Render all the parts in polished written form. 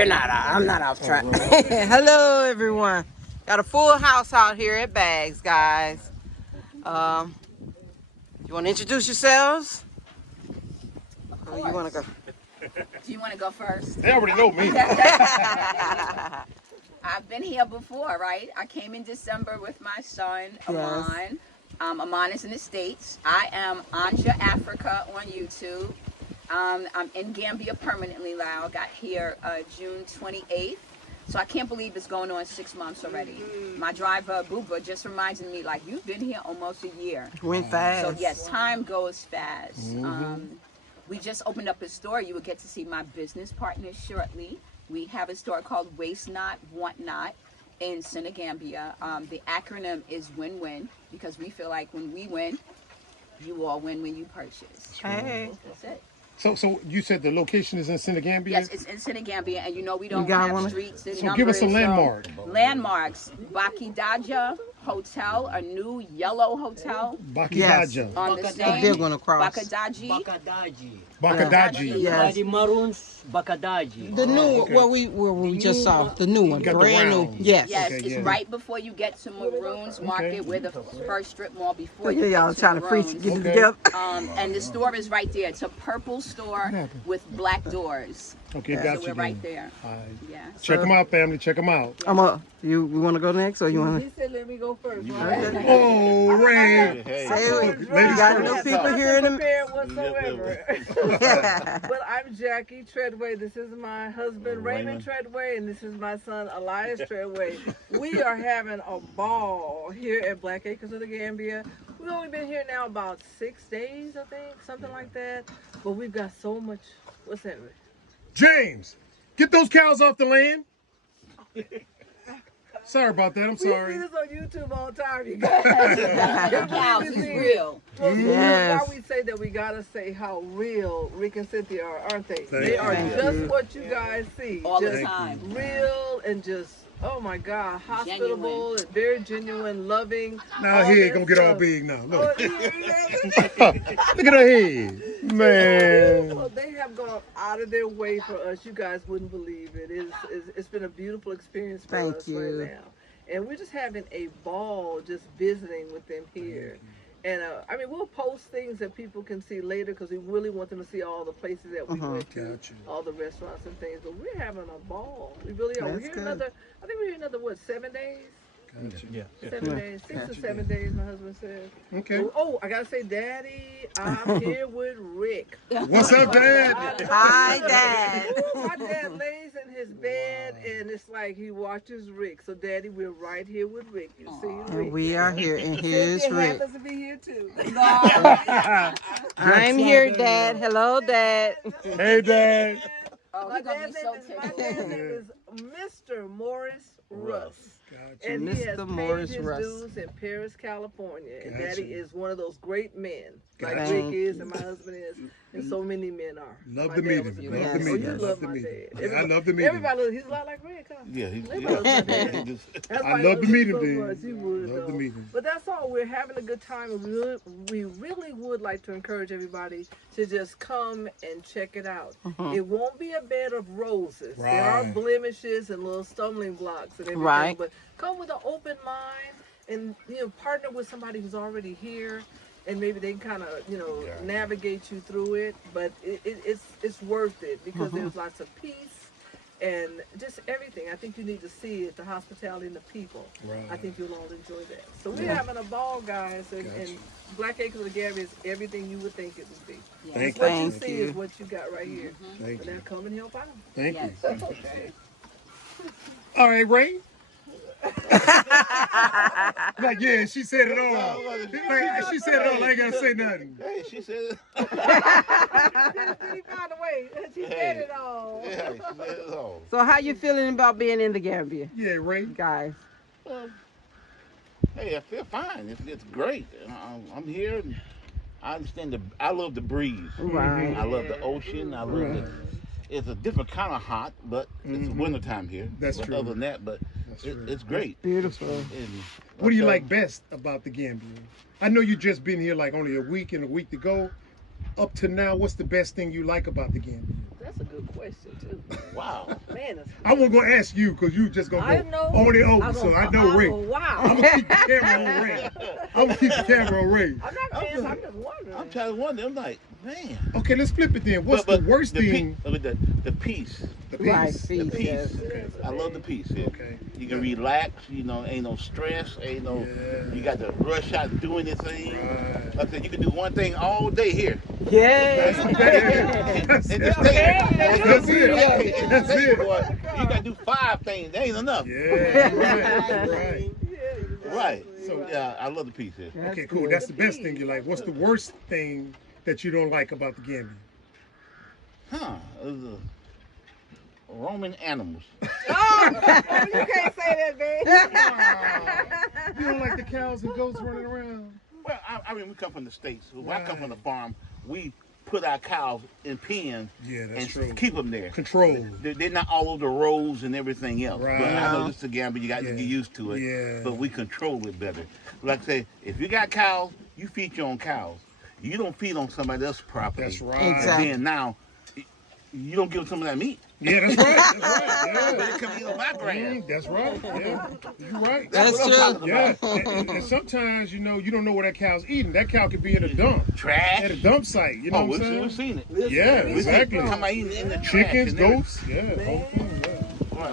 you're not. I'm not off track. Hello, everyone. Got a full house out here at Bags, guys. You want to introduce yourselves? Or you want to go? Do you want to go first? They already know me. I've been here before, right? I came in December with my son, Amon. Amon is in the States. I am Anja Africa on YouTube. I'm in Gambia permanently now. Got here June 28th. So I can't believe it's going on 6 months already. My driver, Booba, just reminded me, like, you've been here almost a year. Went fast. So, yes, time goes fast. We just opened up a store. You will get to see my business partners shortly. We have a store called Waste Not, Want Not in Senegambia. The acronym is win-win because we feel like when we win, you all win when you purchase. Hey. That's it. So you said the location is in Senegambia? Yes, it's in Senegambia, and you know we don't got have one? streets and So numbers. give us a landmark. Landmarks. Bakidaja Hotel, a new yellow hotel. Bakidaja. On the A same big one across. Bakadaji. Bakadaji. Yes. Bakadaji Maroons, Bakadaji. The new, where we just saw, the new one. Got the Brand new. round. Yes. Yes, Okay, it's yeah. right before you get to Maroons Market, where the first strip mall before you Y'all get to trying to preach, Maroons. get it Okay. together. And the store is right there. It's a purple store with black doors. Okay, So got we're you. right there. All right. Yeah. Check them out, family. Check them out. You want to go next, or you want He said, let me go first. Oh, Ray. to say it? You got new people here in the. Prepared whatsoever. But I'm Jackie Treadway. This is my husband Raymond Treadway, and this is my son Elias Treadway. We are having a ball here at Black Acres of the Gambia. We've only been here now about 6 days, I think, something like that. But we've got so much. What's that? James, get those cows off the land. Sorry about that. I'm We see sorry. this on YouTube all the time, you guys. The cows is real. Well, Yes. why we say that, we gotta say how real Rick and Cynthia are, aren't they? Thank They you. are Thank just you. what you guys see. All the Just time. real and just, oh my God, hospitable and very genuine, loving. Now all her head that gonna get all stuff. big now. Oh, Look. yeah. Look at her head. Man. Well, they have gone out of their way for us. You guys wouldn't believe it. It's been a beautiful experience for Thank us you. right now. And we're just having a ball just visiting with them here. And I mean, we'll post things that people can see later because we really want them to see all the places that we went to, Gotcha. all the restaurants and things. But we're having a ball. We really are. We're That's here good. another, I think we're here another, what, 7 days? Yeah. 7 days, 6 or 7 days, my husband said. Okay. Oh, I gotta say, Daddy, I'm here with Rick. What's up, Dad? Hi, Dad. Ooh, my dad lays in his bed and it's like he watches Rick. So, Daddy, we're right here with Rick. You see And Rick. we are here, and here's Cynthia Rick. happens to be here too. I'm here, Dad. Hello, Dad. Hey, Dad. Oh, My he's gonna dad's be so name is, my tickled. dad's name is Mr. Morris Russ. Gotcha. And he has Mr. paid Morris his Russ. dues in Paris, California. And Gotcha. Daddy is one of those great men, like Gotcha. Rick is and my husband is, and so many men are. Love My to dad meet was him. a Love great to man. meet Oh, him. you Love love to my meet dad. him. Yeah, I love to meet him. Everybody, he's a lot like Rick, huh? Yeah, he's Everybody loves my dad. That's I why love to meet him, so dude. much. You would, Love to though. meet him. But that's all. We're having a good time. And we really would like to encourage everybody to just come and check it out. It won't be a bed of roses. There are Right. blemishes and little stumbling blocks and everything. Right. But come with an open mind and partner with somebody who's already here. And maybe they can kind of, navigate you through it. But it's worth it because there's lots of peace and just everything. I think you need to see it, the hospitality and the people. Right. I think you'll all enjoy that. So we're having a ball, guys, and Black Acres of the Gambia is everything you would think it would be. Thank What you. you Thank see you. is what you got right here. Thank But you. now come and help out. Thank you. Yes. Okay. All right, Ray. Like, yeah, she said it all. Like, she said it all. I ain't gotta say nothing. Hey, she said, Then he found a way. She said it all. yeah, she said it all. So, how you feeling about being in the Gambia, Yeah, Ray. guys? Hey, I feel fine. It's great. I'm here. And I understand I love the breeze. Right. I love the ocean. I love the. It's a different kind of hot, but it's wintertime here. That's but true. Other than that, but true. it's great. Beautiful. And, What do you like best about the Gambia? I know you just been here like only a week and a week to go, up to now, what's the best thing you like about the Gambia? That's a good question too. Wow. Man, I wasn't gonna ask you because you just gonna I go know. on and over, so I know Ray. Wow. I'm gonna keep the camera on Ray. I'm gonna keep the camera on Ray. I'm not saying, I'm just wondering. I'm trying to wonder. I'm like, man. Okay, let's flip it then. What's the worst thing? The peace. The peace. Right, The peace. peace. Yes, Okay. yes, I love the peace. Yeah. Okay. You can relax. You know, ain't no stress. Ain't no. Yeah. You got to rush out and do anything. Right. Like I said, you can do one thing all day here. Yes. That's And it. just stay. That's it. That's it. Boy, you got to do 5 things. That ain't enough. Yeah, right. Right. So, Yeah, I love the peace here. okay, cool. That's the best thing you like. What's the worst thing that you don't like about the Gambia? Huh. Roman animals. Oh, you can't say that, man. You don't like the cows and goats running around? Well, I mean, we come from the States. When I come Right. from the farm, we put our cows in pens Yeah, that's and true. keep them there. Control. They're not all over the roads and everything else. Right. But I know this is a Gambia, you got to get used to it. Yeah. But we control it better. Like I say, if you got cows, you feed your own cows. You don't feed on somebody else's property. That's right. Exactly. And then now, you don't give them some of that meat. Yeah, that's right. That's right. But Yeah. it come eat on my grass. That's right. Yeah, you're right. That's what I'm true. talking Yeah, about. and sometimes you don't know where that cow's eating. That cow could be in a dump, Trash. at a dump site. You know Oh, what I'm we've saying? seen it. Yeah, We exactly. Come out eating in the trash. Chickens, and everything. goats. Yeah, whole thing. Yeah.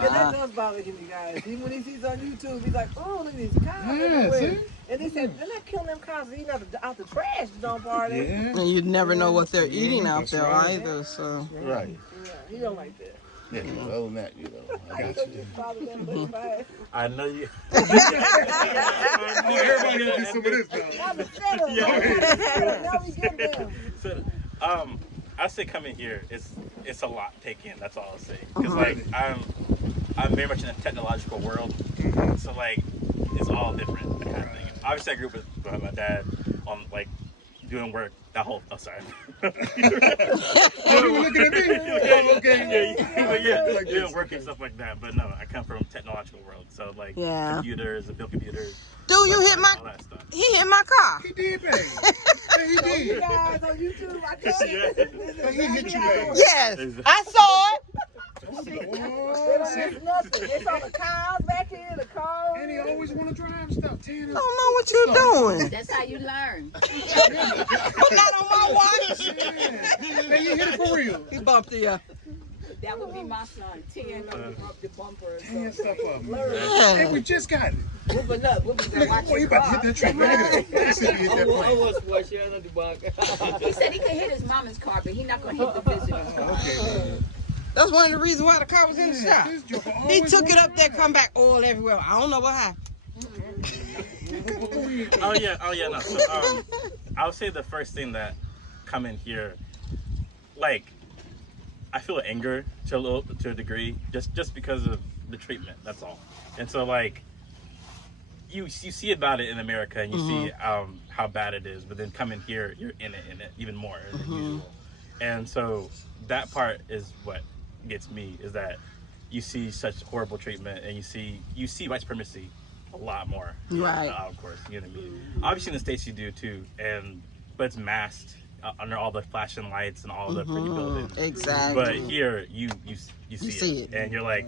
And that does bother him, you guys. Even when he sees on YouTube, he's like, oh, look at these cows Yeah, everywhere. see? And they said, they're not killing them cows, they're eating out the trash, don't part of it. Yeah. And you'd never know what they're eating out That's there right. either. So Right. Yeah, he don't like that. Yeah, other than that, you know. I Gotcha. don't just bother them, but it's fine. I know you. Oh, everybody gonna do some of this now. Now we set them. Now we get them. So, I say coming here, it's a lot to take in. That's all I'll say. Because like I'm very much in a technological world, so like it's all different, that kind of thing. Obviously, I grew up with my dad on like doing work. That whole sorry. Oh, you were looking at me? Oh, okay. yeah, doing work and stuff like that. But no, I come from technological world, so like Yeah. computers, build computers. dude, you hit my all that stuff. he hit my car. He did, baby. Yeah, he You did. guys on YouTube, I told you. But he hit you, baby. Yes, I saw it. Oh, see? It's nothing. It's on the cows back here, the cars. And he always want to drive stuff. Tanner. I don't know what you're doing. That's how you learn. I'm not on my watch. Yeah. Hey, you hit it for real. He bumped the That would be my son. 10 up the bumper. Tearing stuff up. Yeah. Hey, we just got it. Whooping up, whooping up. Look, boy, he about to hit that truck. Look at that. Let's see if he hit that plane. He said he could hit his mama's car, but he's not going to hit the visitor's car. Okay. That's one of the reasons why the car was in the Yeah, shop. this joker He always took it wanna up there, come back, oil everywhere. I don't know what happened. Oh yeah, no. So I would say the first thing that come in here, like, I feel anger to a degree, just because of the treatment. That's all. And so like, you see about it in America, and you see how bad it is, but then coming here, you're in it even more than usual. And so that part is what gets me, is that you see such horrible treatment, and you see white supremacy a lot more. Right. Of course, you know what I mean. Obviously in the States you do too, but it's masked under all the flashing lights and all the pretty buildings. Exactly. But here you see it. and you're like,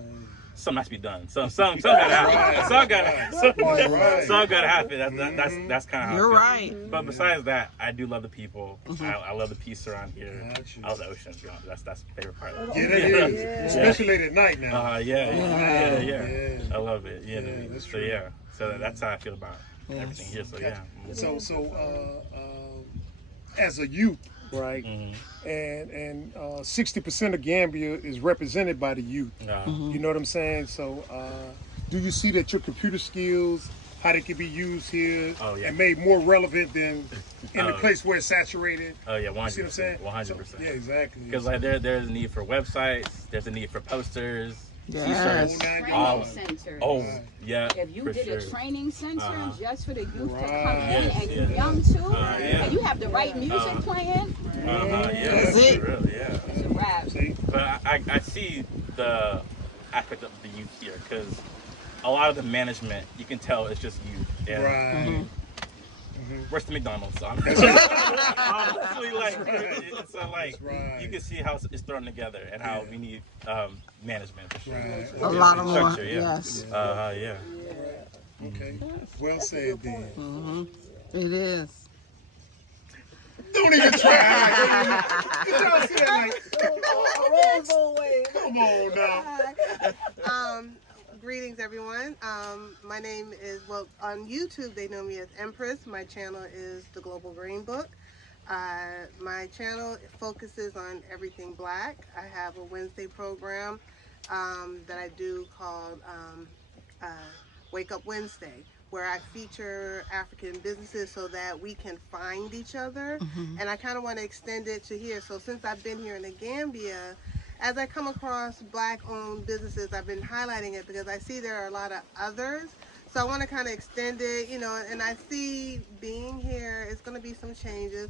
something has to be done. Something gotta happen. Something gotta happen. That's kind of how You're I feel. right. But besides that, I do love the people. I love the peace around here. Gotcha. I love the ocean. To be honest. That's the favorite part. Yeah, that is. Especially late at night now. Yeah. I love it. You know. Yeah, that's So true. yeah. So that's how I feel about everything here. So yeah. So, as a youth, right, and 60% of Gambia is represented by the youth. You know what I'm saying? So, do you see that your computer skills, how they can be used here, and made more relevant than in the place where it's saturated? Oh yeah, 100%. See what I'm saying? 100%. So, yeah, exactly. Because like there's a need for websites, there's a need for posters, Yes. t-shirts. Training center. Oh yeah. If you for did sure. a training center just for the youth to come Right. in, Yes, and yes. you young too, yeah. and you have the right music playing, Yeah. That's it. For real, yeah. it's a rap. See? But I see the aspect of the youth here, because a lot of the management, you can tell it's just youth. And Right. Where's the McDonald's? Honestly, like, so like, you can see how it's thrown together and how we need management. For sure. A lot of more. Structure, Yes. Yeah. Okay. Well said, then. It is. Don't even try. Did y'all see that? Like, come on now. Greetings, everyone. My name is, well, on YouTube, they know me as Empress. My channel is The Global Green Book. My channel focuses on everything Black. I have a Wednesday program that I do called Wake Up Wednesday, where I feature African businesses so that we can find each other. And I kind of want to extend it to here. So since I've been here in the Gambia, as I come across Black-owned businesses, I've been highlighting it because I see there are a lot of others. So I want to kind of extend it, you know, and I see being here, it's going to be some changes.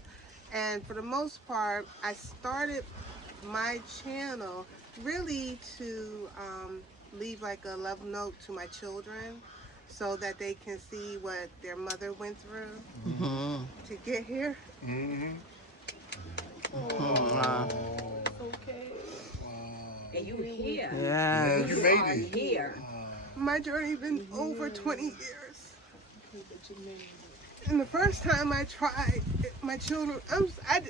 And for the most part, I started my channel really to leave like a love note to my children so that they can see what their mother went through to get here. Okay. And you here. Yeah. You made it. Here. My journey's been over 20 years. And the first time I tried, my children, I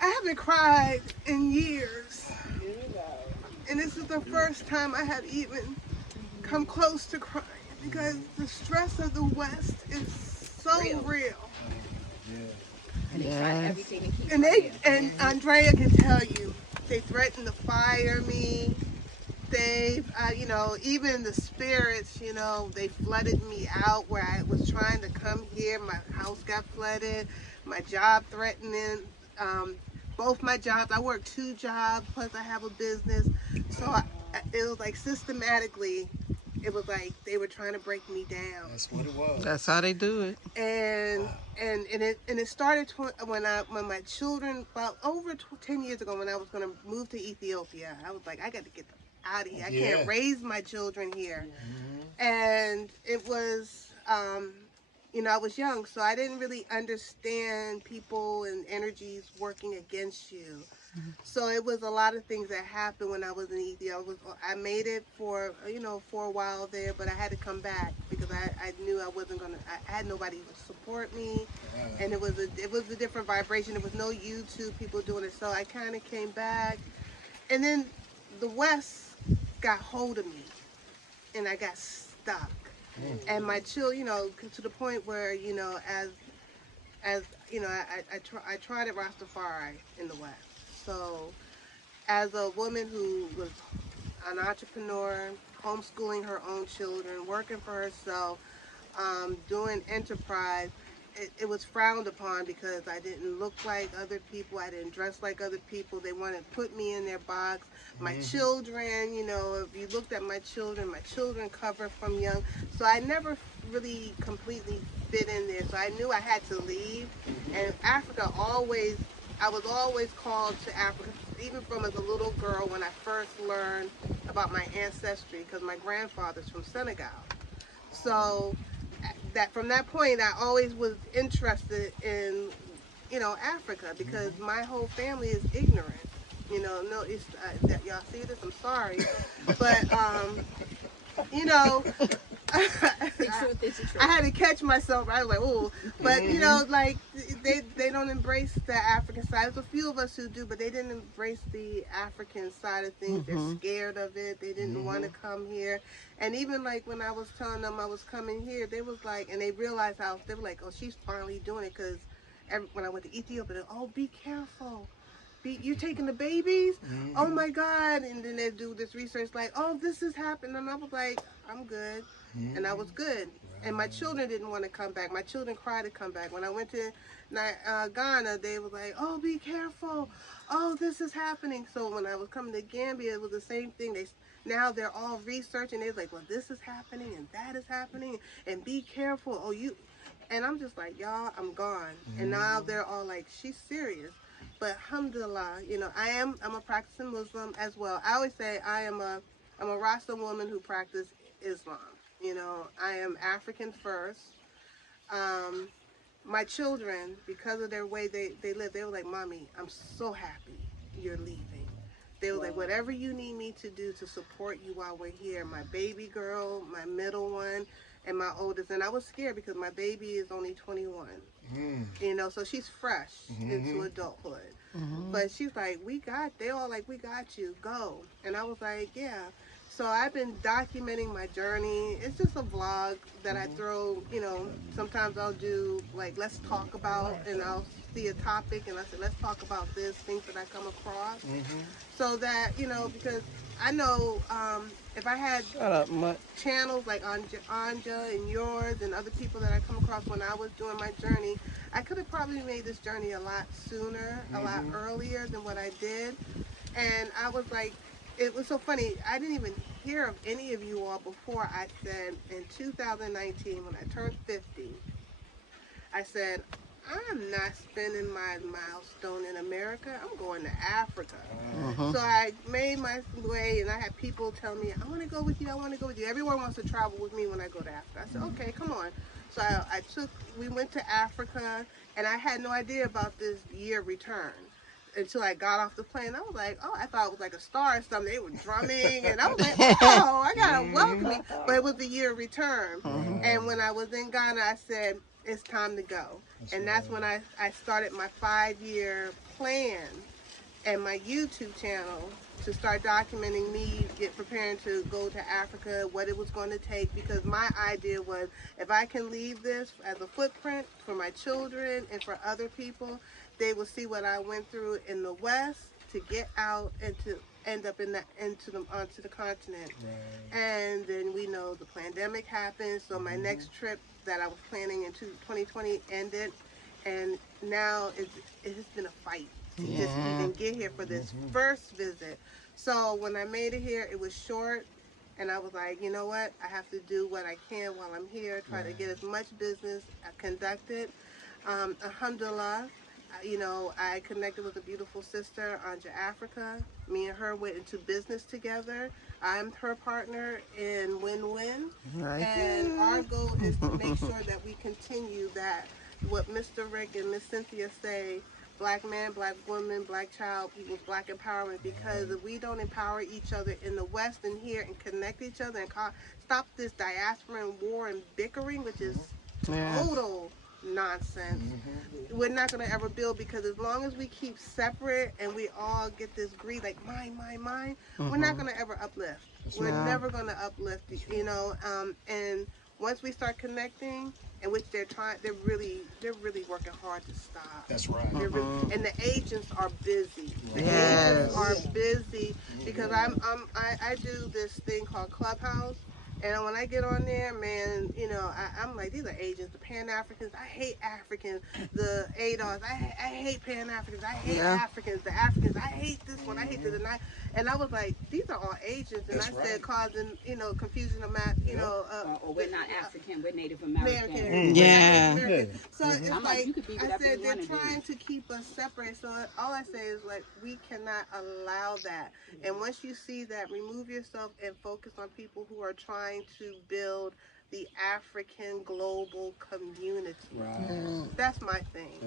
haven't cried in years. And this is the first time I have even come close to crying because the stress of the West is so real. And they tried everything to keep And Andrea can tell you, they threatened to fire me. They've, you know, even the spirits, you know, they flooded me out where I was trying to come here. My house got flooded. My job threatening. Both my jobs. I work 2 jobs, plus I have a business. So it was like systematically, it was like they were trying to break me down. That's what it was. That's how they do it. And it started when my children, about over 10 years ago, when I was going to move to Ethiopia. I was like, I got to get out of here. I can't raise my children here. And it was, you know, I was young, so I didn't really understand people and energies working against you. So it was a lot of things that happened when I was in Ethiopia. I made it for, you know, for a while there, but I had to come back because I knew I wasn't gonna. I had nobody to support me, and it was a different vibration. There was no YouTube people doing it, so I kind of came back, and then the West got hold of me, and I got stuck, and my children, you know, to the point where, you know, as you know, I tried at Rastafari in the West. So, as a woman who was an entrepreneur, homeschooling her own children, working for herself, doing enterprise, it was frowned upon because I didn't look like other people. I didn't dress like other people. They wanted to put me in their box. My children, you know, if you looked at my children cover from young. So I never really completely fit in there. So I knew I had to leave. And Africa I was always called to Africa, even from as a little girl when I first learned about my ancestry, because my grandfather's from Senegal. So that from that point, I always was interested in, you know, Africa, because my whole family is ignorant. You know, no, it's y'all see this. I'm sorry, but you know. The truth is the truth. I had to catch myself. I was like, oh, but you know, like they don't embrace the African side. There's a few of us who do, but they didn't embrace the African side of things. They're scared of it. They didn't want to come here. And even like when I was telling them I was coming here, they was like, and they realized how they were like, oh, she's finally doing it, because when I went to Ethiopia, they're, oh, be careful. You're taking the babies? Oh my God. And then they do this research like, oh, this is happening. And I was like, I'm good. And I was good. And my children didn't want to come back. My children cried to come back. When I went to Ghana, they were like, oh, be careful. Oh, this is happening. So when I was coming to Gambia, it was the same thing. Now they're all researching. They're like, well, this is happening and that is happening. And be careful. Oh, you. And I'm just like, y'all, I'm gone. And now they're all like, she's serious. But alhamdulillah, you know, I'm a practicing Muslim as well. I always say I'm a Rasta woman who practices Islam. You know, I am African first. my children, because of their way they live, they were like, Mommy, I'm so happy you're leaving. They were like, whatever you need me to do to support you while we're here. My baby girl, my middle one, and my oldest. And I was scared because my baby is only 21. You know, so she's fresh into adulthood. But she's like, they all like, we got you, go. And I was like, yeah. So I've been documenting my journey. It's just a vlog that I throw, you know, sometimes I'll do like, let's talk about, and I'll see a topic and I say, let's talk about this, things that I come across. So that, you know, because I know if I had channels like Anja and yours and other people that I come across when I was doing my journey, I could have probably made this journey a lot sooner, a lot earlier than what I did. And I was like, it was so funny. I didn't even hear of any of you all before I said in 2019, when I turned 50, I said, I'm not spending my milestone in America. I'm going to Africa. So I made my way, and I had people tell me, I want to go with you. I want to go with you. Everyone wants to travel with me when I go to Africa. I said, okay, come on. So we went to Africa, and I had no idea about this year return until I got off the plane. I was like, oh, I thought it was like a star or something. They were drumming, and I was like, oh, I got to welcome me. But it was the year return. And when I was in Ghana, I said, it's time to go. And that's when I started my 5-year plan and my YouTube channel to start documenting me preparing to go to Africa, what it was going to take, because my idea was, if I can leave this as a footprint for my children and for other people, they will see what I went through in the West to get out and to end up onto the continent. And then we know the pandemic happened, so my next trip that I was planning in 2020 ended, and now it has been a fight to just even get here for this first visit. So when I made it here, it was short, and I was like, you know what, I have to do what I can while I'm here, try to get as much business conducted. Alhamdulillah, you know, I connected with a beautiful sister, Anja Africa. Me and her went into business together. I'm her partner in win-win. And our goal is to make sure that we continue that, what Mr. Rick and Miss Cynthia say, black man, black woman, black child equals black empowerment, because if we don't empower each other in the West and here and connect each other and stop this diaspora and war and bickering, which is total nonsense, we're not going to ever build, because as long as we keep separate and we all get this greed, like mine, we're not going to ever uplift. We're never going to uplift, you know, and once we start connecting, in which they're really working hard to stop. That's right. And the agents are busy. The agents are busy, because I do this thing called Clubhouse. And when I get on there, man, you know, I'm like, these are agents, the Pan-Africans. I hate Africans. The ADOS, I hate Pan-Africans. I hate Africans. The Africans, I hate this one. I hate this. And I was like, these are all agents. And I said, causing, you know, confusion about, you know. Or we're not African, we're Native American. So it's like, I said, they're trying to keep us separate. So all I say is, like, we cannot allow that. And once you see that, remove yourself and focus on people who are trying to build the African global community. That's my thing. I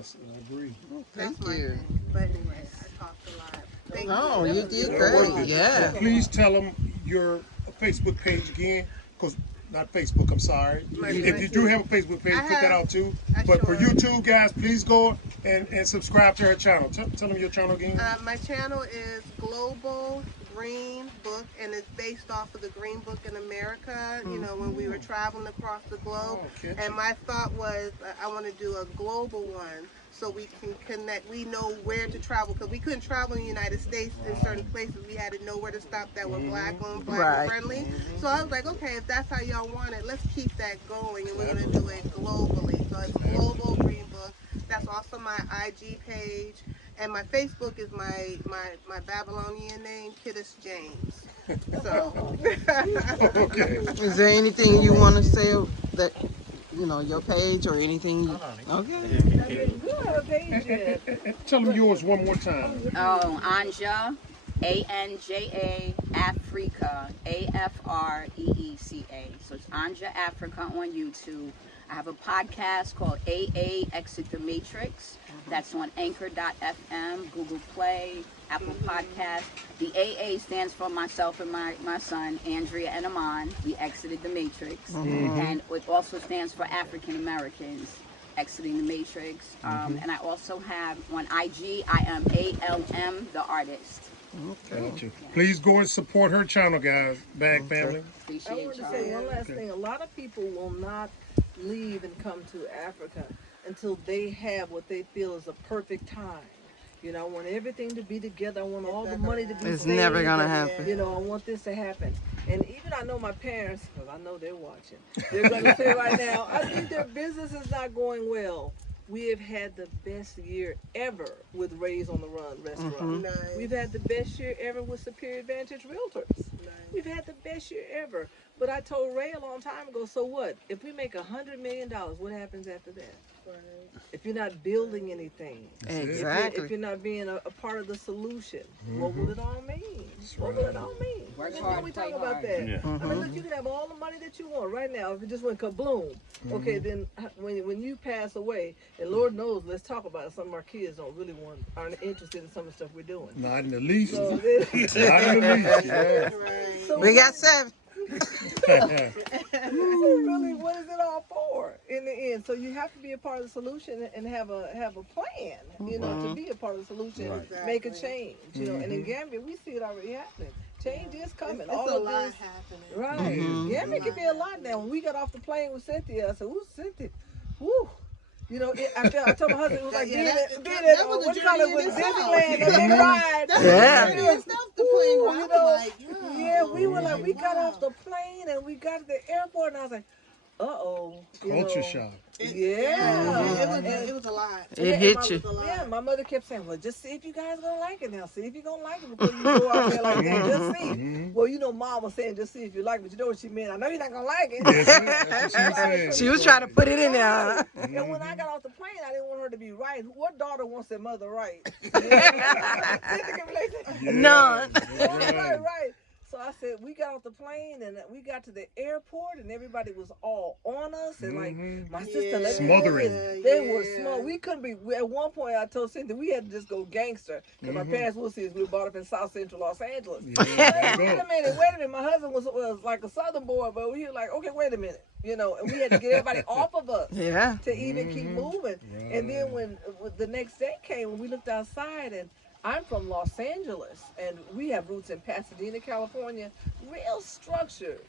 agree. That's my thing. But anyway, I talked a lot. Thank you. You did great. So please tell them your Facebook page again, because not Facebook, I'm sorry. If you do have a Facebook page, put that out too. But for YouTube, guys, please go and subscribe to her channel. Tell them your channel again. My channel is Global Green Book, and it's based off of the Green Book in America, you know, when we were traveling across the globe. And my thought was, I want to do a global one, so we can connect. We know where to travel, because we couldn't travel in the United States in certain places. We had to know where to stop that were black-owned, black-friendly. So I was like, okay, if that's how y'all want it, let's keep that going, and we're going to do it globally. So it's Global Green Book. That's also my IG page. And my Facebook is my Babylonian name, Kiddes James. So. Is there anything you want to say that, you know, your page or anything? Okay. Tell them yours one more time. Oh, Anja, ANJA Africa, AFREECA. So it's Anja Africa on YouTube. I have a podcast called AA Exit the Matrix. That's on Anchor.fm, Google Play, Apple Podcast. The AA stands for myself and my son, Andrea and Aman. We exited the Matrix. And it also stands for African Americans exiting the Matrix. And I also have on IG, I am ALM, the artist. Okay. Gotcha. Please go and support her channel, guys. Bag family. Appreciate I want to say one last thing. A lot of people will not leave and come to Africa until they have what they feel is a perfect time. You know, I want everything to be together. I want all the money to be It's saved. never gonna happen. You know, I want this to happen. And even I know my parents, because I know they're watching, they're going to say right now, I think their business is not going well. We have had the best year ever with Rays on the Run restaurant. Nice. We've had the best year ever with Superior Advantage Realtors. Nice. We've had the best year ever. But I told Ray a long time ago, so what? If we make $100 million, what happens after that? Right. If you're not building anything, Exactly. if you're not being a part of the solution, what will it all mean? What will it all mean? Work And hard, then we play talk about hard. that. Yeah. I mean, look, you can have all the money that you want right now. If it just went kabloom, okay, then when you pass away, and Lord knows, let's talk about it. Some of our kids aren't interested in some of the stuff we're doing. Not in the least. So, Not in the least. Yeah. Right. so We got 7. really, what is it all for in the end? So you have to be a part of the solution and have a plan, you know, to be a part of the solution, Right. make a change, you know. And in Gambia, we see it already happening. Change is coming. It's all a of lot this, happening. right? Gambia can be a lot now. When we got off the plane with Cynthia, I said, "Who's Cynthia? Woo." You know, I told my husband, it was like being at was a what you call journey it, with in itself. Disneyland, a big ride. That's Yeah. the journey itself, the plane ride. You know, Like, yeah, we were like, we wow. got off the plane and we got to the airport, and I was like, Culture shock. It was a lot. It hit you. Yeah, my mother kept saying, well, just see if you guys gonna like it now. See if you're gonna like it before you go out there like that. Just see. Well, you know, Mom was saying, just see if you like it, but you know what she meant. I know you're not gonna like it. That's what she said. She was trying to put it in there. And when I got off the plane, I didn't want her to be right. What daughter wants their mother right? None. Right. So I said, we got off the plane and we got to the airport and everybody was all on us and like my sister, let me Smothering. they were small. We couldn't be. At one point, I told Cynthia we had to just go gangster because my parents will see us. We were brought up in South Central Los Angeles. Yeah, Wait a minute. My husband was like a Southern boy, but he was like, okay, wait a minute. You know, and we had to get everybody off of us Yeah. to even keep moving. And then when the next day came, when we looked outside and I'm from Los Angeles, and we have roots in Pasadena, California, real structured.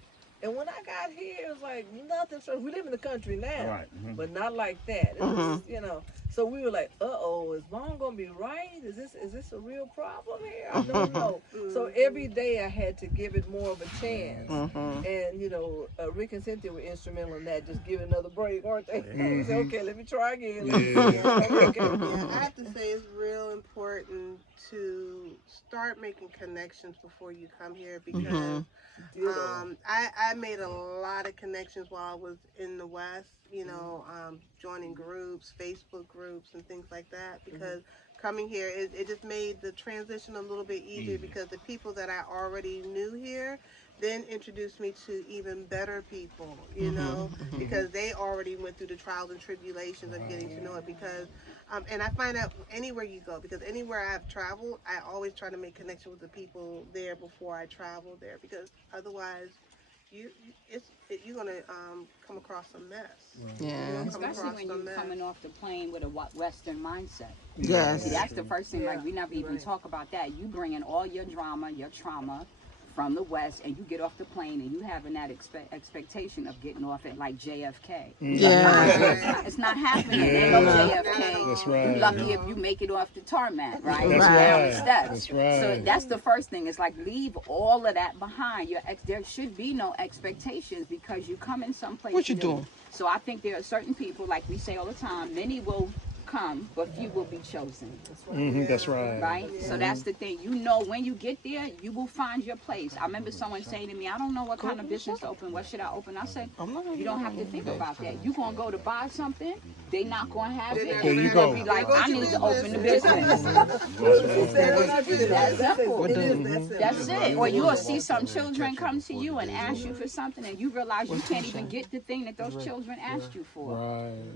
And when I got here, it was like nothing structured. We live in the country now, Right. but not like that. It was, you know. So we were like, is Mom gonna be right? Is this a real problem here? I don't know. So every day I had to give it more of a chance. And you know, Rick and Cynthia were instrumental in that, just giving another break, weren't they? We said, okay, let me try again. Yeah, I have to say it's real important to start making connections before you come here because I made a lot of connections while I was in the West, you know, joining groups, Facebook groups and things like that because coming here, it just made the transition a little bit easier because the people that I already knew here then introduced me to even better people, you know, because they already went through the trials and tribulations of getting to know it because and I find out anywhere you go, because anywhere I've traveled, I always try to make connection with the people there before I travel there, because otherwise, you're gonna come across a mess. Yeah. Especially when you're coming off the plane with a Western mindset. Yes. See, that's the first thing. Like we never even talk about that. You bring in all your drama, your trauma from the West, and you get off the plane and you having that expectation of getting off at like JFK. Yeah. It's not happening. Ain't no JFK. That's right. You're lucky if you make it off the tarmac, right? That's Down right. the steps. That's right. So that's the first thing. It's like leave all of that behind. There should be no expectations because you come in someplace. What you new. doing? So I think there are certain people, like we say all the time, many will come, but few will be chosen. That's right. Right? So that's the thing. You know, when you get there, you will find your place. I remember someone saying to me, I don't know what kind of business to open. What should I open? I said, you don't have to think about that. You're going to go to buy something. they not gonna have it. There you go. Be like, I need to open the business. That's simple. That's it. Or you'll see some children come to you and ask you for something, and you realize you can't even get the thing that those children asked you for.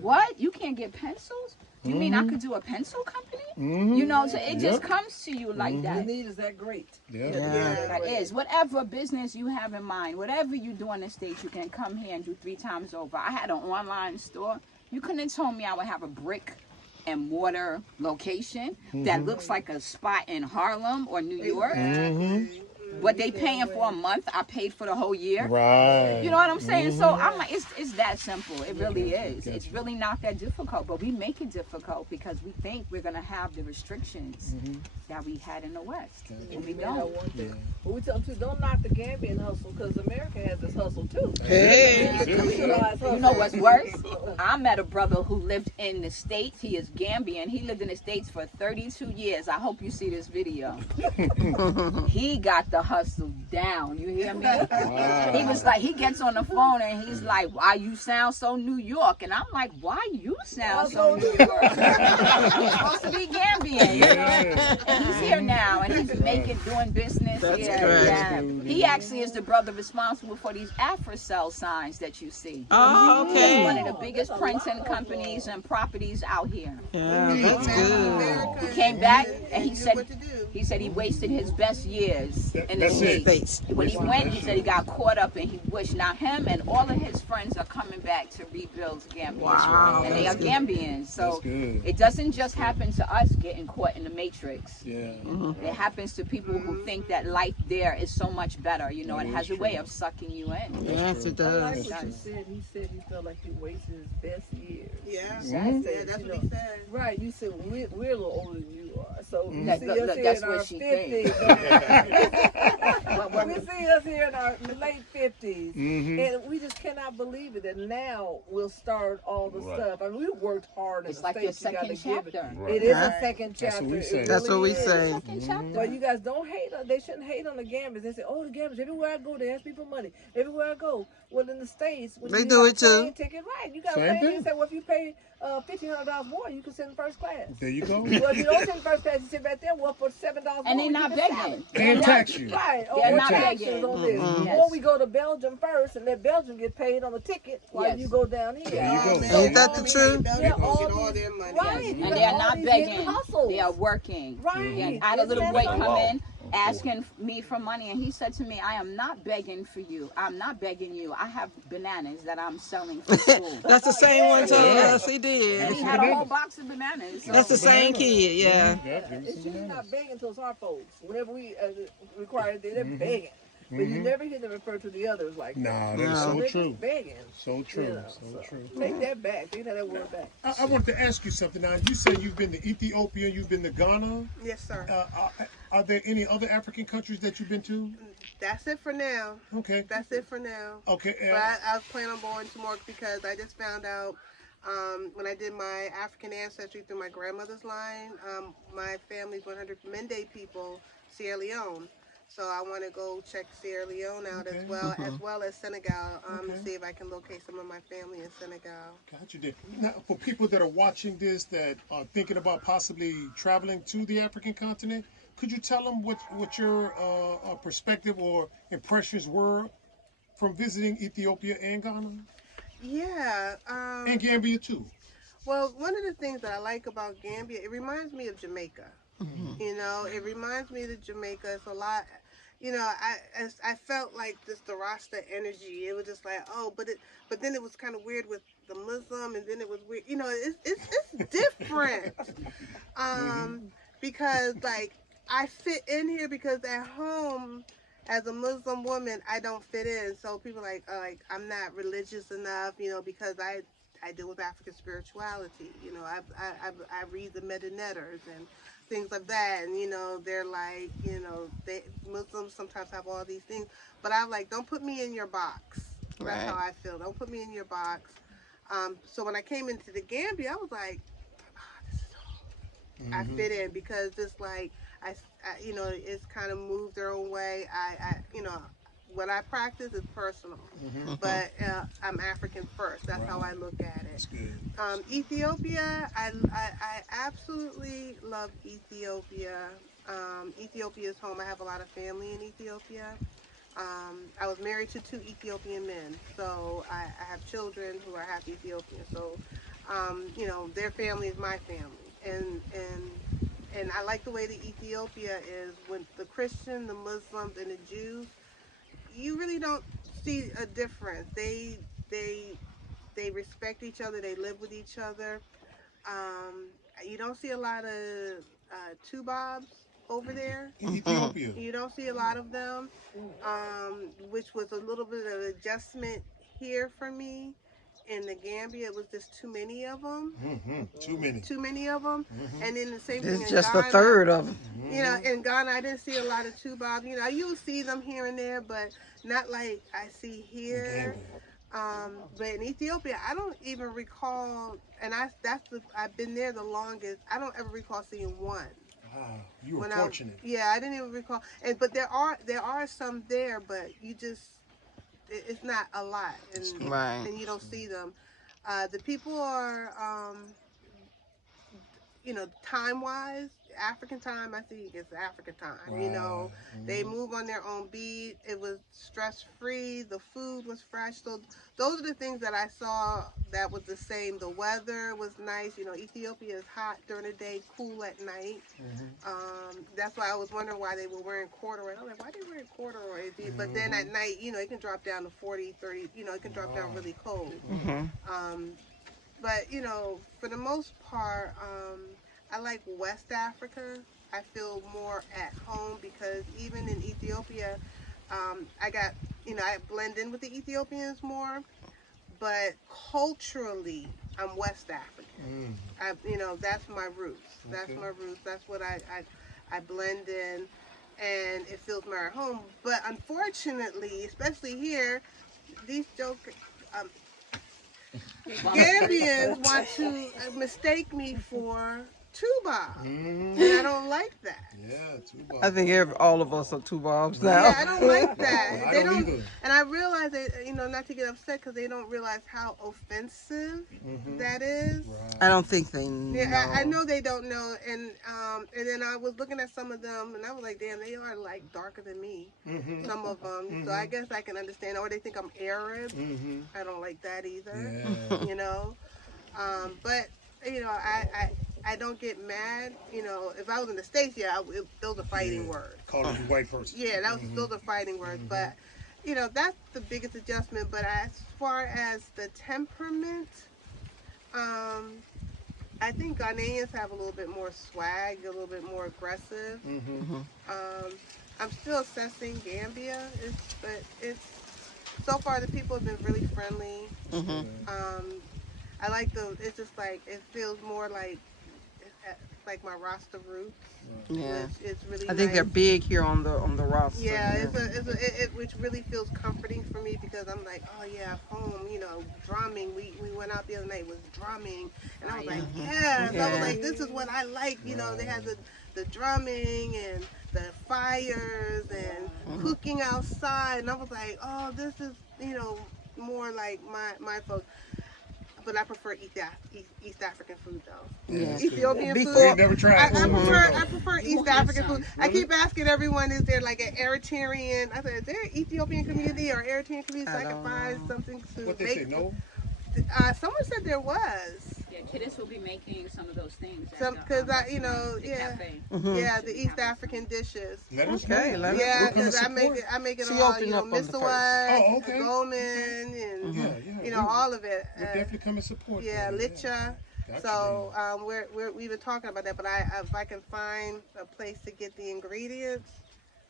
What? You can't get pencils? You mean I could do a pencil company? You know, so it just comes to you like that. The need is that great. That is. Whatever business you have in mind, whatever you do in the States, you can come here and do 3 times over. I had an online store. You couldn't have told me I would have a brick and mortar location that looks like a spot in Harlem or New York. What they paying for a month, I paid for the whole year. Right. You know what I'm saying? So I'm like, it's that simple. It really is. It's really not that difficult, but we make it difficult because we think we're gonna have the restrictions that we had in the West, and we don't. But we tell them too, don't knock the Gambian hustle because America has this hustle too. Hey. You know what's worse? I met a brother who lived in the States. He is Gambian. He lived in the States for 32 years. I hope you see this video. He got the hustle down. You hear me? He was like, he gets on the phone and he's like, why you sound so New York? And I'm like, why you sound so New York? You're supposed to be Gambian, you know? And he's here now and he's doing business. He actually is the brother responsible for these AfroCell signs that you see. Oh, okay. He's one of the biggest printing companies and properties out here. Yeah, that's good. He came back and he said he wasted his best years in the States. When he went, he said he got caught up and he wished. Now him and all of his friends are coming back to rebuild Gambia. Wow. And they are Gambians. So it doesn't just happen to us getting caught in the matrix. It happens to people who think that life there is so much better. You know, it has a way of sucking you in. Yes, it does. I like what you said. He said he felt like he wasted his best years. That's what he said. Right, you said we're a little older than you are. So we see us here That's in our what she 50s. We see us here in our late 50s. And we just cannot believe it that now we'll start all the stuff. I mean, we worked hard in It's the like your States. second chapter. It is a second chapter. That's what we say. But you guys don't hate on, they shouldn't hate on the Gambians. They say, oh, the Gambians, everywhere I go, they ask me for money. Everywhere I go. Well, in the States, when They you do got it too. a plane ticket, right? You got a plane ticket. They say, well, if you pay $1,500 more, you can sit in first class. There you go. Well, if you don't sit in first class, you sit right there. Well, for $7 more, And they're not begging. They tax you. Right. They're Or not taxes begging. on this. Or we go to Belgium first, and let Belgium get paid on the ticket while you go down here. There you go. Ain't that the truth? All their money. Right. And they are not begging. They are working. Right. And I had a little boy come in asking me for money, and he said to me, I am not begging for you. I'm not begging you. I have bananas that I'm selling for school. That's the same one told us. He And did. he had a whole box of bananas. So. That's the same kid, yeah. It's usually not begging until it's our folks. Whenever we require it, they're begging. But you never hear them refer to the others like that. Nah, that is so They're true. just begging. So true. You know, So true. Take that back. Take that word back. I wanted to ask you something now. You said you've been to Ethiopia, you've been to Ghana. Yes, sir. Are there any other African countries that you've been to? That's it for now. Okay. That's it for now. Okay. But I was planning on going to more because I just found out when I did my African ancestry through my grandmother's line, my family's 100 Mende people, Sierra Leone. So I want to go check Sierra Leone out as well as Senegal, to see if I can locate some of my family in Senegal. Got you there. Now, for people that are watching this that are thinking about possibly traveling to the African continent, could you tell them what your perspective or impressions were from visiting Ethiopia and Ghana? Yeah. And Gambia too. Well, one of the things that I like about Gambia, it reminds me of Jamaica. You know, it reminds me of Jamaica. It's a lot. You know, I felt like the Rasta energy. It was just like, but then it was kind of weird with the Muslim, and then it was weird. You know, it's different. Because like I fit in here because at home, as a Muslim woman, I don't fit in. So people like I'm not religious enough. You know, because I deal with African spirituality. You know, I read the Medinetters and things like that, and you know, they're like, you know, Muslims sometimes have all these things, but I'm like, don't put me in your box. That's how I feel. Don't put me in your box. So when I came into the Gambia, I was like, this is home. I fit in because it's like I you know, it's kind of moved their own way. You know, what I practice is personal, but I'm African first. That's how I look at it. That's good. Ethiopia, I absolutely love Ethiopia. Ethiopia is home. I have a lot of family in Ethiopia. I was married to 2 Ethiopian men, so I have children who are half Ethiopian. So, you know, their family is my family, and I like the way that Ethiopia is with the Christian, the Muslims, and the Jews. You really don't see a difference. They respect each other. They live with each other. You don't see a lot of tubobs over there. In Ethiopia. You don't see a lot of them, which was a little bit of adjustment here for me. In the Gambia, it was just too many of them. Too many. Too many of them. And then the same thing in It's just Ghana. a third of them. You know, in Ghana, I didn't see a lot of tubobs. You know, you'll see them here and there, but not like I see here. But in Ethiopia, I don't even recall, and I've been there the longest. I don't ever recall seeing one. Wow, you were fortunate. I didn't even recall. But there are some there, but it's not a lot, and you don't see them. The people are, you know, time-wise, African time, I think it's African time. Wow. You know, they move on their own beat. It was stress-free. The food was fresh. So those are the things that I saw that was the same. The weather was nice. You know, Ethiopia is hot during the day, cool at night. That's why I was wondering why they were wearing corduroy. I was like, why are they wearing corduroy? But then at night, you know, it can drop down to 40, 30, you know, it can drop down really cold. But, you know, for the most part, I like West Africa. I feel more at home because even in Ethiopia, I blend in with the Ethiopians more, but culturally, I'm West African. You know, that's my roots. That's my roots. That's what I blend in, and it feels more at home. But unfortunately, especially here, these jokers, Gambians want to mistake me for tuba, and I don't like that. Yeah, tuba. I think all of us are tubobs now. Yeah, I don't like that. Well, they don't either. And I realize that, you know, not to get upset because they don't realize how offensive that is. Right. I don't think they know. Yeah, I know they don't know, and then I was looking at some of them, and I was like, damn, they are like darker than me. Some of them, so I guess I can understand. Or they think I'm Arab. I don't like that either. Yeah. You know, but you know, I don't get mad. You know, if I was in the States, those are fighting words. Calling you white person. Yeah, those are fighting words. But, you know, that's the biggest adjustment. But as far as the temperament, I think Ghanaians have a little bit more swag, a little bit more aggressive. I'm still assessing Gambia, but so far the people have been really friendly. I like it's just like, it feels more like my Rasta roots. Yeah, it's really I think nice. they're big here on the roster. Yeah, which really feels comforting for me because I'm like, oh yeah, home, you know, drumming. We went out the other night, was drumming, and I was like, yes. I was like, this is what I like. You know, they had the drumming and the fires and cooking outside, and I was like, oh, this is, you know, more like my folks. But I prefer East African food though. Yeah. Ethiopian food. You've never tried. I prefer East African food. I keep asking everyone, is there like an Eritrean? I said, is there an Ethiopian community or Eritrean community so I can find something to What they make? say, no? Someone said there was. Yeah, Kiddis will be making some of those things. Because the East African dishes. Let us Okay, know. Yeah, We'll come because and I make it She all, opened you know, up on the Misawai, okay. Goman, and Yeah. you know, all of it. We'll definitely come and support. Yeah, that. Licha. Gotcha, So we've been talking about that, but if I can find a place to get the ingredients,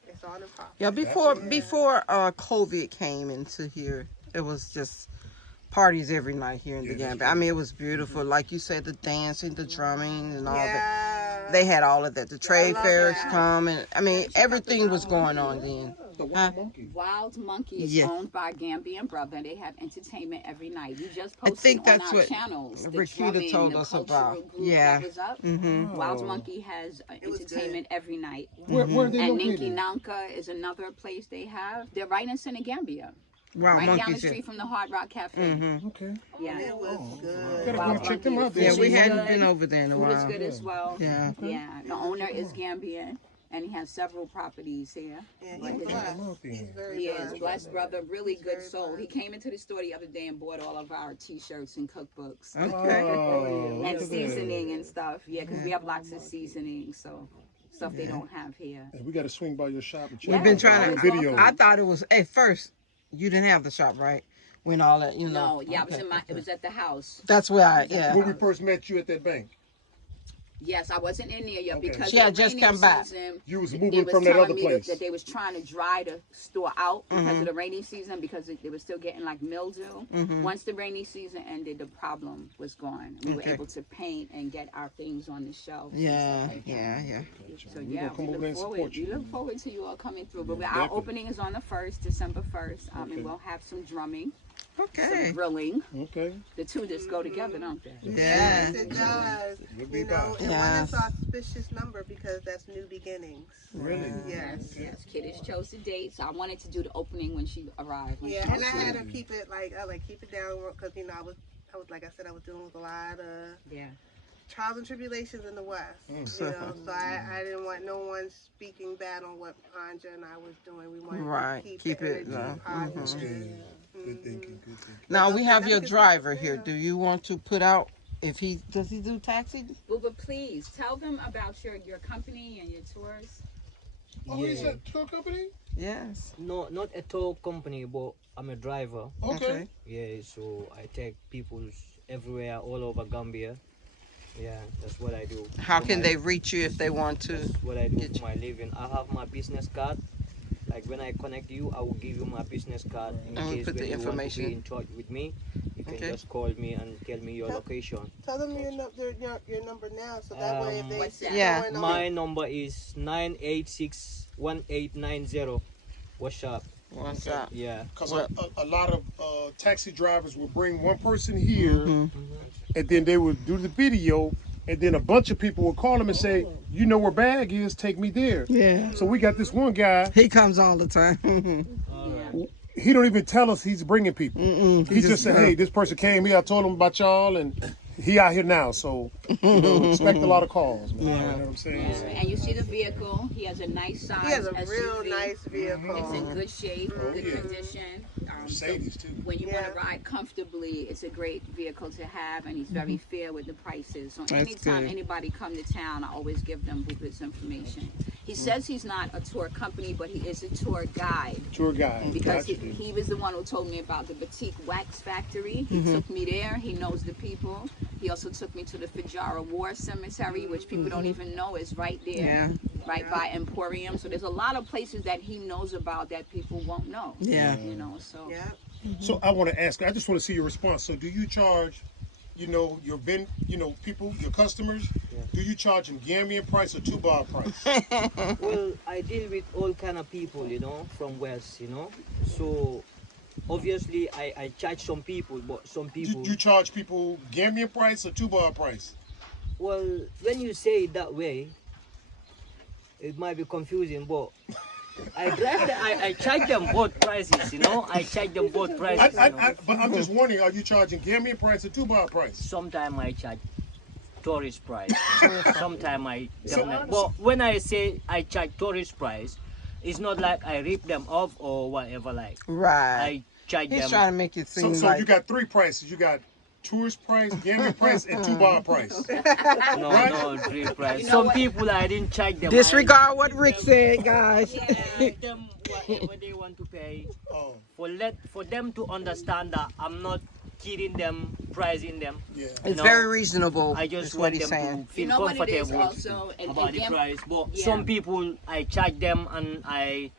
it's on the pop. Yeah, before COVID came into here, it was just parties every night here in the Gambia. I mean, it was beautiful. Like you said, the dancing, the drumming, and all that. They had all of that. The trade fairs come, and I mean, everything was going on then. the Wild Monkey? Wild Monkey is Yeah. owned by Gambian brother. They have entertainment every night. You just I posted think on that's our what channels. The Rakita drumming, told the us cultural about. group Yeah. that was up. Mm-hmm. Wild Monkey has was entertainment every night. Where are they And located? Ninki Nanka is another place they have. They're right in Senegambia. Wow, Right down the monkeys. street from the Hard Rock Cafe. Mm-hmm. Okay. Yeah. It was good. Gotta Wild go check them Monkey. out. Food Yeah, is we good. hadn't been over there in a Food is while. good as well. Yeah. Yeah. The owner is Gambian, and he has several properties here. Yeah, But he's his- blessed. He's very He is blessed. blessed brother, really good very soul. He blessed. came into the store the other day and bought all of our T-shirts and cookbooks Okay. Oh, and seasoning and stuff. Yeah, because we have lots of seasoning, so stuff they don't have here. Hey, we got to swing by your shop and check We've been out trying the to. video. I thought it was at first. You didn't have the shop, right? When all that, you know. No, yeah, Okay. it was at the house. That's where I. Yeah. When we first met you at that bank, Yes, I wasn't in there yet Okay. because She had of the just rainy come back. season, you was they moving was from that telling other me place. that they was trying to dry the store out because of the rainy season because they were still getting like mildew. Once the rainy season ended, the problem was gone. We were Okay. able to paint and get our things on the shelf. Yeah. Yeah. So We yeah, gonna come we over there look and forward. support you. We look forward to you all coming through. But our Definitely. opening is on the 1st, December 1st, and we'll have some drumming, Okay. some grilling. Okay. The two just go together, don't they? Yeah. Yes, it does. We'll be You know, back. and Yes. one is auspicious number because that's new beginnings. Really? Yes. Yes, Kiddish chose the date, so I wanted to do the opening when she arrived. when Yeah, she and I was had here. to keep it keep it down because you know I was like I said I was dealing with a lot of Yeah. trials and tribulations in the West. You know, so I didn't want no one speaking bad on what Anja and I was doing. We wanted Right. to Keep the it, energy positive. Good thinking, good thinking. Now we have your Nothing driver gets here. fair. Do you want to put out if he does he do taxi? Well, but please tell them about your company and your tours. Oh, Yeah. he's a tour company? Yes. No, not a tow company, but I'm a driver. Okay. Yeah, so I take people everywhere, all over Gambia. Yeah, that's what I do. How for can my- they reach you if they want to? That's what I do get for my living. I have my business card. Like when I connect you, I will give you my business card in And we case put when the you want to information. be in touch with me. You can Okay. just call me and tell me your location. Tell them your number now, so that way if they What's that? Yeah. going on- My number is 986-1890. What's up? What's Okay. up? Yeah. Because Well- a lot of taxi drivers will bring one person here, Mhm. and then they would do the video, and then a bunch of people will call them and say, you know where Bag is, take me there. Yeah. So we got this one guy, He comes all the time. he don't even tell us he's bringing people. Mm-mm. He just said, hey, this person came here, I told him about y'all, and he out here now, so you know, expect a lot of calls, man. You know what I'm saying? And you see the vehicle. He has a nice size He has a SUV. real nice vehicle. It's in good shape, good yeah. condition. Mercedes, too. When you want Yeah. to ride comfortably, it's a great vehicle to have, and he's very fair with the prices. So That's anytime good. anybody come to town, I always give them Bupa's information. He says he's not a tour company, but he is a tour guide. Tour guide. Because Gotcha. he was the one who told me about the Batik Wax Factory. He took me there. He knows the people. He also took me to the Fajara War Cemetery, which people don't even know is right there, Yeah. right by Emporium. So there's a lot of places that he knows about that people won't know. Yeah. You know, so. Yeah. So I want to ask, I just want to see your response. So do you charge, your people, your customers, do you charge them Gambian price or 2-bar price? Well, I deal with all kind of people, from West, So obviously I charge some people, but some people. You charge people Gambian price or 2-bar price? Well, when you say it that way, it might be confusing, but I charge them both prices, I charge them both prices. But I'm just wondering, are you charging Gambian price or 2-bar price? Sometimes I charge tourist price. Sometimes I definitely. But when I say I charge tourist price, it's not like I rip them off or whatever. Like Right. I charge He's them. trying to make it seem So like you got 3 prices. You got tourist price, Gambian price, and 2-bar price. No, three price. You know Some what? people I didn't charge them. disregard what Rick said, guys. I them whatever they want to pay. Oh, For them to understand that I'm not kidding them, pricing them. yeah. It's No, very reasonable. I just is what want he's them saying. to feel You know what it is comfortable also, and about the Gam- price. But Yeah. some people I charge them and I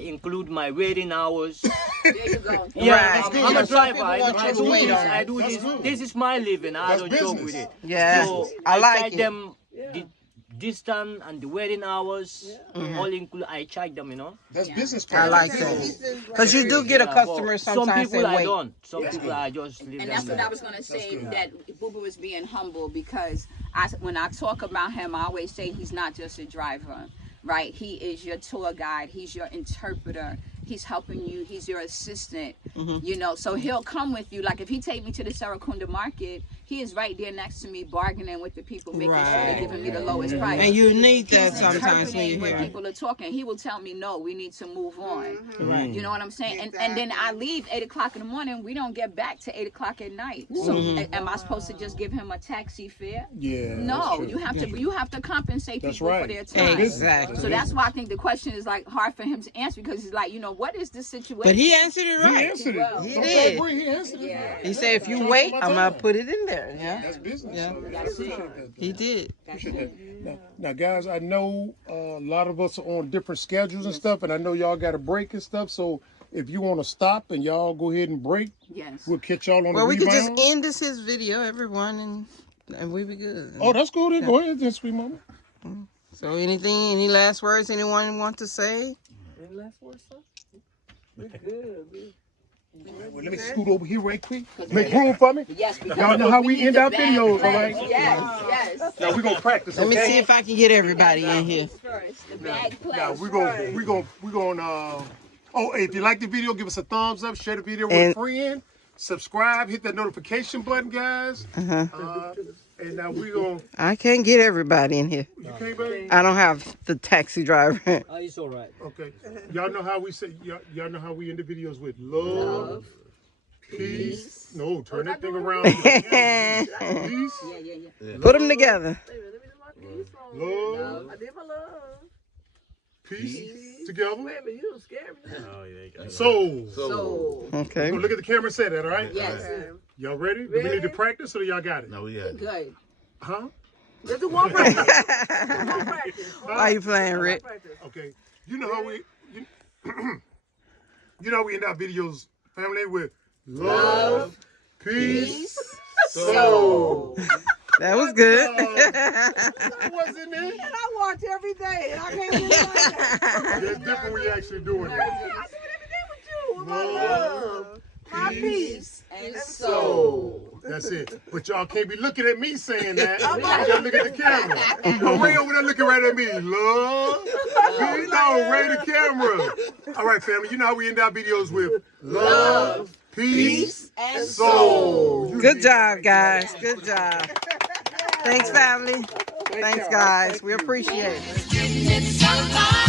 include my waiting hours. There you go. Yeah, Right. I'm a Some driver. people I want you to do wait this. on it. I do That's this. good. This is my living. I That's don't joke business. with it. Yeah, So I like charge it. them the distance and the wedding hours, all include. I charge them, you know. That's business I class. like that. Because you do get a customer Some sometimes people that I wait. don't. Some people I just leave And them that's what there. I was gonna say. That Boo Boo is being humble because when I talk about him, I always say he's not just a driver, right? He is your tour guide. He's your interpreter. He's helping you. He's your assistant. You know, so he'll come with you. Like if he take me to the Seracunda market, he is right there next to me, bargaining with the people, making sure they're giving me the lowest price. And you need that He's sometimes when interpreting you're when here. people are talking. He will tell me, no, we need to move on. Right. You know what I'm saying? And then I leave 8 o'clock in the morning. We don't get back to 8 o'clock at night. So am I supposed to just give him a taxi fare? Yeah. No, you have to compensate That's people right. for their time. Exactly. So that's why I think the question is like hard for him to answer because he's like, you know, what is the situation? But he answered it He right. answered it. Well, He Don't did. y'all agree? He answered it. Yeah. He said, if you Charge wait, for my I'm going time. to put it in there. Yeah. That's business. Yeah. That's it. He did. Now, guys, I know a lot of us are on different schedules and stuff, and I know y'all got a break and stuff. So if you want to stop and y'all go ahead and break, Yes. we'll catch y'all on Well, the we could rebound. just end his video, everyone, and we be good. Oh, that's cool. Then go ahead, then, sweet mama. So any last words anyone want to say? Any last words, son? We're good. Well, let me scoot over here right quick. Make room for me. Yes, because Y'all know how we need end the our bag videos, all pledge. right? Yes. Now we're gonna practice. Let me okay? see if I can get everybody in here. First, the bag Now pledge. we're gonna. Oh, hey, if you like the video, give us a thumbs up, share the video with And- a friend, subscribe, hit that notification button, guys. And now we're gonna. I can't get everybody in here. You can't, baby? I don't have the taxi driver. Oh, it's all right. Okay. Y'all know how we say. Y'all know how we end the videos with love, peace. No, turn that thing around. Peace, Put them together. Let me do my peace song. love, I did my love. peace, together. Wait a minute, you don't scare me. Oh, yeah, you got it. Soul. So, Okay. Look at the camera and say that, all right? yes. Y'all ready? Do we need to practice or y'all got it? No, we got it. Good. Huh? Let's do one practice. One practice. Why you playing, Rick? Practice. Okay. You know how we you know how we end our videos, family, with love, peace, soul. That was good. That wasn't it? And I watch every day, and I can't do it like that. It's different when you actually doing it. I do it every day with you. With my love, my peace. And so, That's it. But y'all can't be looking at me saying that. Y'all look at the camera. Oh, Ray over there looking right at me. Love. Peace. No, Ray the camera. All right, family. You know how we end our videos with love, peace, and soul. Good job, guys. Good job. Thanks, family. Thanks, guys. We appreciate it. It's somebody.